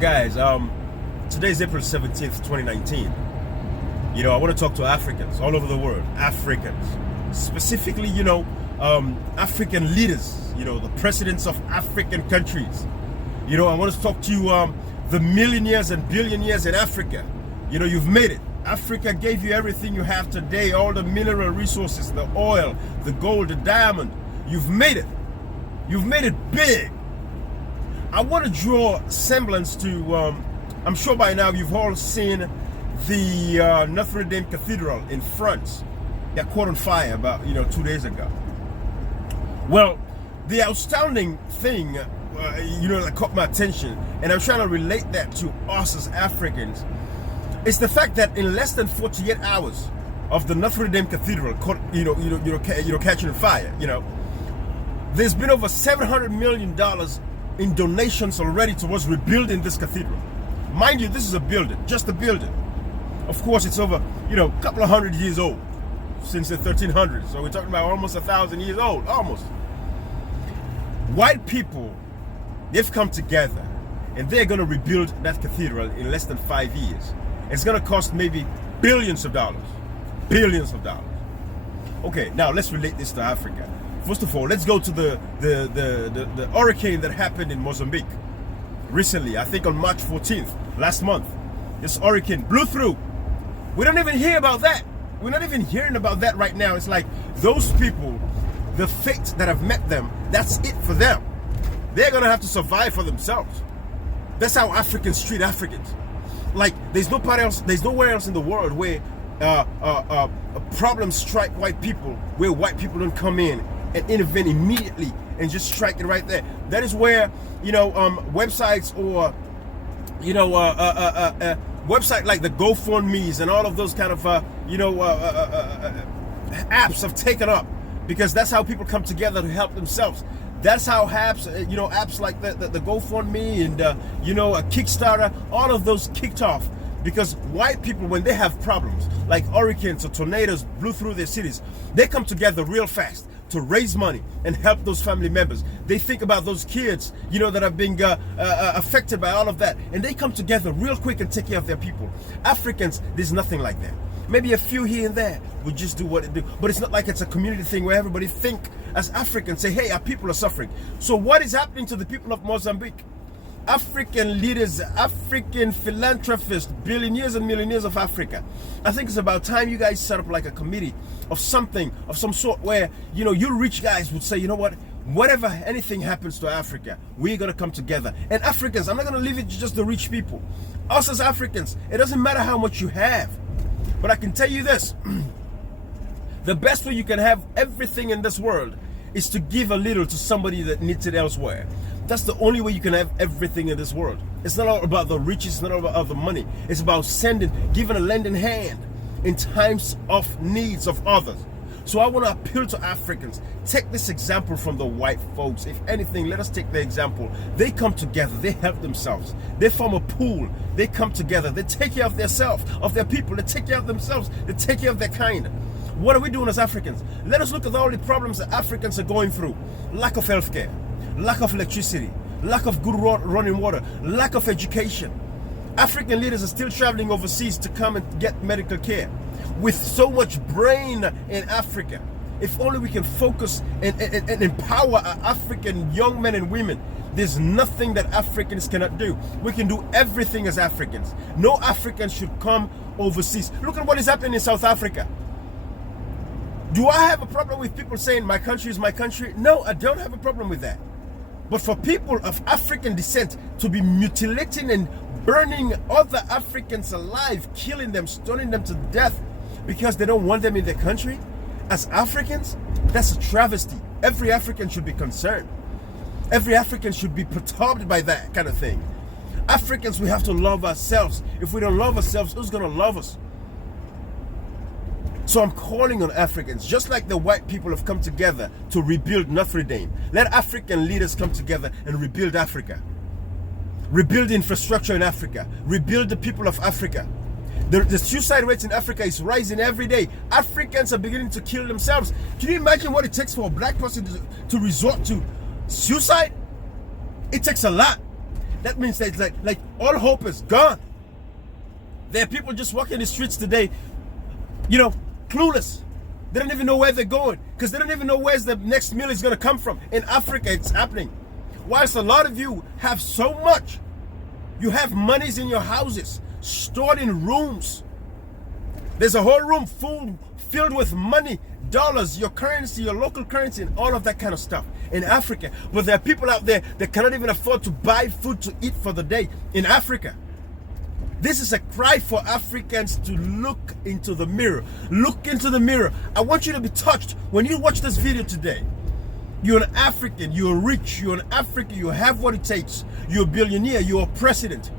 Guys, today is April 17th, 2019. I want to talk to Africans all over the world. Africans. Specifically, African leaders, the presidents of African countries. I want to talk to the millionaires and billionaires in Africa. You've made it. Africa gave you everything you have today, all the mineral resources, the oil, the gold, the diamond. You've made it. You've made it big. I want to draw semblance to, I'm sure by now you've all seen the Notre Dame Cathedral in France. Got caught on fire about, 2 days ago. Well, the outstanding thing, that caught my attention, and I'm trying to relate that to us as Africans, is the fact that in less than 48 hours of the Notre Dame Cathedral caught, catching fire, there's been over $700 million in donations already towards rebuilding this cathedral. Mind you, this is a building, just a building. Of course, it's over, a couple of hundred years old, since the 1300s. So we're talking about almost 1,000 years old, almost. White people, they've come together, and they're going to rebuild that cathedral in less than 5 years. It's going to cost maybe billions of dollars. Billions of dollars. Okay, now let's relate this to Africa. First of all, let's go to the hurricane that happened in Mozambique recently. I think on March 14th, last month. This hurricane blew through. We don't even hear about that. We're not even hearing about that right now. It's like those people, the fate that have met them, that's it for them. They're going to have to survive for themselves. That's how Africans treat Africans. Like, there's nowhere else in the world where problems strike white people, where white people don't come in and intervene immediately and just strike it right there. That is where, websites or, website like the GoFundMe's and all of those kind of, apps have taken up, because that's how people come together to help themselves. That's how apps, apps like the GoFundMe and, a Kickstarter, all of those kicked off. Because white people, when they have problems, like hurricanes or tornadoes blew through their cities, they come together real fast to raise money and help those family members. They think about those kids, that are being affected by all of that. And they come together real quick and take care of their people. Africans, there's nothing like that. Maybe a few here and there would just do what they do. But it's not like it's a community thing where everybody think as Africans, say, hey, our people are suffering. So what is happening to the people of Mozambique? African leaders, African philanthropists, billionaires and millionaires of Africa. I think it's about time you guys set up like a committee of something, of some sort, where, you rich guys would say, you know what, whatever, anything happens to Africa, we're going to come together. And Africans, I'm not going to leave it to just the rich people. Us as Africans, it doesn't matter how much you have. But I can tell you this, the best way you can have everything in this world is to give a little to somebody that needs it elsewhere. That's the only way you can have everything in this world. It's not all about the riches, it's not all about the money. It's about giving a lending hand in times of needs of others. So I want to appeal to Africans. Take this example from the white folks. If anything, let us take the example. They come together, they help themselves. They form a pool, they come together, they take care of themselves, of their people, they take care of themselves, they take care of their kind. What are we doing as Africans? Let us look at all the problems that Africans are going through. Lack of healthcare, lack of electricity, lack of good running water, lack of education. African leaders are still traveling overseas to come and get medical care. With so much brain in Africa, if only we can focus and empower our African young men and women, there's nothing that Africans cannot do. We can do everything as Africans. No African should come overseas. Look at what is happening in South Africa. Do I have a problem with people saying my country is my country? No, I don't have a problem with that. But for people of African descent to be mutilating and burning other Africans alive, killing them, stoning them to death because they don't want them in their country, as Africans, that's a travesty. Every African should be concerned. Every African should be perturbed by that kind of thing. Africans, we have to love ourselves. If we don't love ourselves, who's going to love us? So I'm calling on Africans, just like the white people have come together to rebuild Notre Dame. Let African leaders come together and rebuild Africa. Rebuild infrastructure in Africa. Rebuild the people of Africa. The suicide rate in Africa is rising every day. Africans are beginning to kill themselves. Can you imagine what it takes for a black person to resort to suicide? It takes a lot. that means that it's like all hope is gone. There are people just walking the streets today, clueless. They don't even know where they're going because they don't even know where the next meal is going to come from. In Africa, it's happening. Whilst a lot of you have so much, you have monies in your houses, stored in rooms. There's a whole room filled with money, dollars, your currency, your local currency, and all of that kind of stuff in Africa. But there are people out there that cannot even afford to buy food to eat for the day in Africa. This is a cry for Africans to look into the mirror. Look into the mirror. I want you to be touched when you watch this video today. You're an African, you're rich, you're an African, you have what it takes. You're a billionaire, you're a president.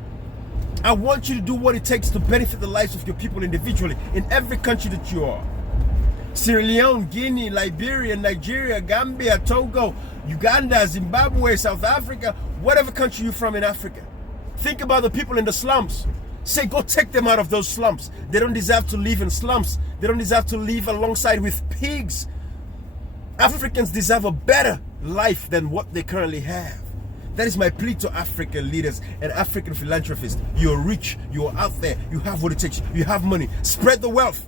I want you to do what it takes to benefit the lives of your people individually in every country that you are. Sierra Leone, Guinea, Liberia, Nigeria, Gambia, Togo, Uganda, Zimbabwe, South Africa, whatever country you're from in Africa. Think about the people in the slums. Say, go take them out of those slums. They don't deserve to live in slums. They don't deserve to live alongside with pigs. Africans deserve a better life than what they currently have. That is my plea to African leaders and African philanthropists. You're rich, you're out there, you have what it takes, you have money. Spread the wealth.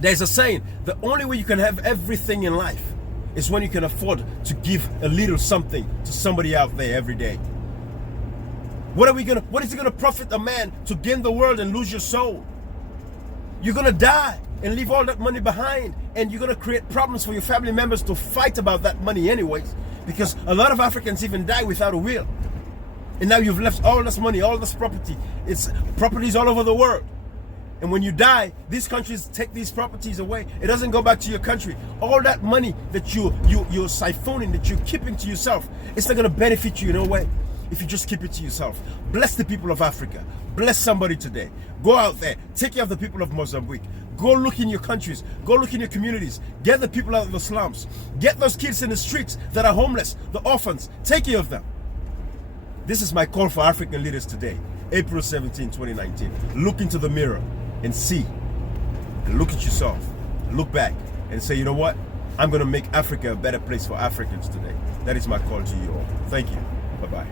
There's a saying, the only way you can have everything in life is when you can afford to give a little something to somebody out there every day. What is it gonna profit a man to gain the world and lose your soul? You're gonna die and leave all that money behind, and you're gonna create problems for your family members to fight about that money anyways, because a lot of Africans even die without a will. And now you've left all this money, all this property. It's properties all over the world. And when you die, these countries take these properties away. It doesn't go back to your country. All that money that you're siphoning, that you're keeping to yourself, it's not gonna benefit you in no way if you just keep it to yourself. Bless the people of Africa. Bless somebody today. Go out there. Take care of the people of Mozambique. Go look in your countries. Go look in your communities. Get the people out of the slums. Get those kids in the streets that are homeless, the orphans. Take care of them. This is my call for African leaders today, April 17, 2019. Look into the mirror and see. And look at yourself. Look back and say, you know what? I'm going to make Africa a better place for Africans today. That is my call to you all. Thank you. Bye-bye.